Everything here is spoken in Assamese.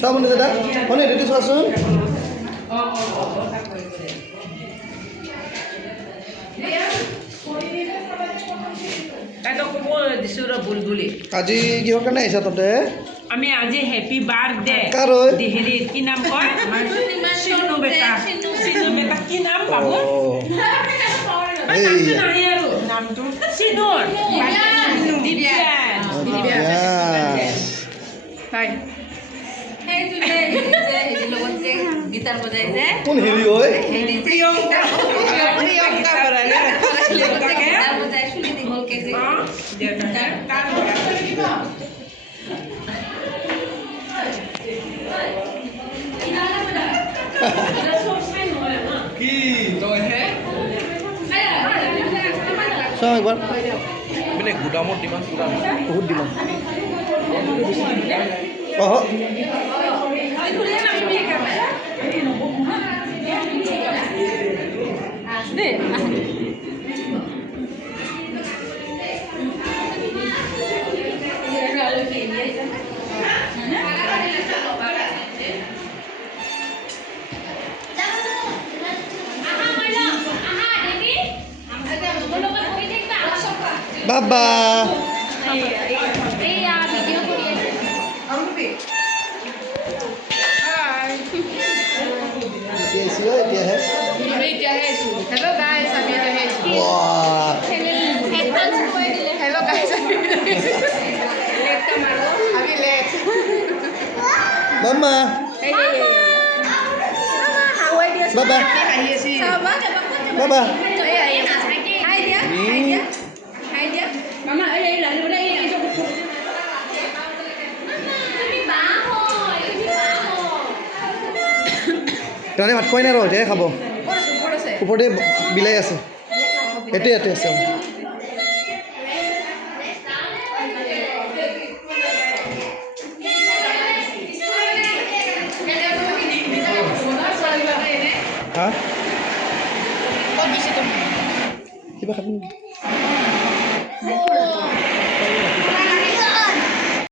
Sao mình đã con này đi xóa xuống আজি কিহৰ কাৰণে আহিছা তাতে আমি আজি হেপী বাৰ্থডে কাৰ হয় দিহিৰিৰ কি নাম কয় চিনু বেটা কি নাম বাবু নামটো নাহি আৰু নামটো চিনুৰ দিব্যা হয় এই যে লগত যে গিটাৰ বজাই যে কোন হেৰি হয় প্ৰিয়ংকা বৰালে গিটাৰ বজাই শুনি দীঘল কে যে তাৰ কি তই হে চাও একবাৰ মানে গুদামৰ ডিমাণ্ড পুৰা বহুত demand Baba. Iya, video ko yan. Hi. कैसी हो क्या है Hello guys, I'm here to help you. वाह Headphones ko ay dili. Hello guys, I'm here to help you. Late ka Margo? Abi late. mama Mama, how are you? Baba. Sabar, Baba. Hi dia. Hi dia. Mama, ay lalo na yun. তাৰে ভাত খোৱাই নাই ৰ এতিয়া খাব ওপৰতে বিলাই আছে এতে আছে হা কিবা খাবি নেকি